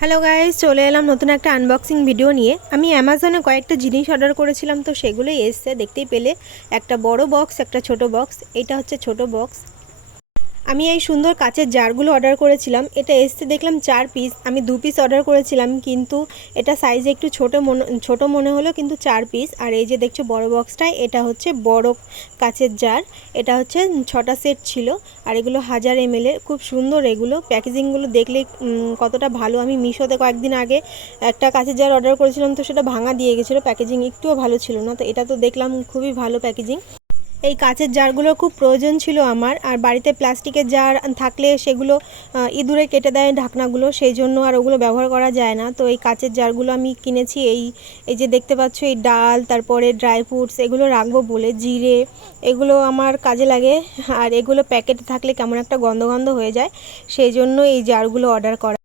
Hello guys, চলে এলাম নতুন একটা আনবক্সিং ভিডিও নিয়ে। আমি অ্যামাজনে কয়েকটা জিনিস অর্ডার করেছিলাম, তো সেগুলোই এসছে। দেখতেই পেলে একটা বড় বক্স, একটা ছোট বক্স। এটা হচ্ছে ছোট বক্স। আমি এই সুন্দর কাচের জারগুলো অর্ডার করেছিলাম। এটা এসছে দেখলাম 4 পিস। আমি 2 পিস অর্ডার করেছিলাম, কিন্তু এটা সাইজে একটু ছোট মনে হলো, কিন্তু 4 পিস। আর এই যে দেখছো বড় বক্সটায়, এটা হচ্ছে বড় কাচের জার। এটা হচ্ছে 6টা সেট ছিল। আর এগুলো 1000 ml এর। খুব সুন্দর এগুলো। প্যাকেজিংগুলো দেখলে কতটা ভালো। আমি মিশোতে কয়েকদিন আগে একটা কাচের জার অর্ডার করেছিলাম, তো সেটা ভাঙা দিয়ে গেছিলো। প্যাকেজিং একটুও ভালো ছিল না। তো এটা তো দেখলাম খুবই ভালো প্যাকেজিং। এই কাচের জারগুলোর খুব প্রয়োজন ছিল আমার। আর বাড়িতে প্লাস্টিকের জার থাকলে সেগুলো ইঁদুরে কেটে দেয় ঢাকনাগুলো, সেই জন্য আর ওগুলো ব্যবহার করা যায় না। তো এই কাচের জারগুলো আমি কিনেছি। এই যে দেখতে পাচ্ছ, এই ডাল, তারপরে ড্রাই ফ্রুটস, এগুলো রাখবো বলে, জিরে, এগুলো আমার কাজে লাগে। আর এগুলো প্যাকেটে থাকলে কেমন একটা গন্ধ গন্ধ হয়ে যায়, সেই জন্য এই জারগুলো অর্ডার করা।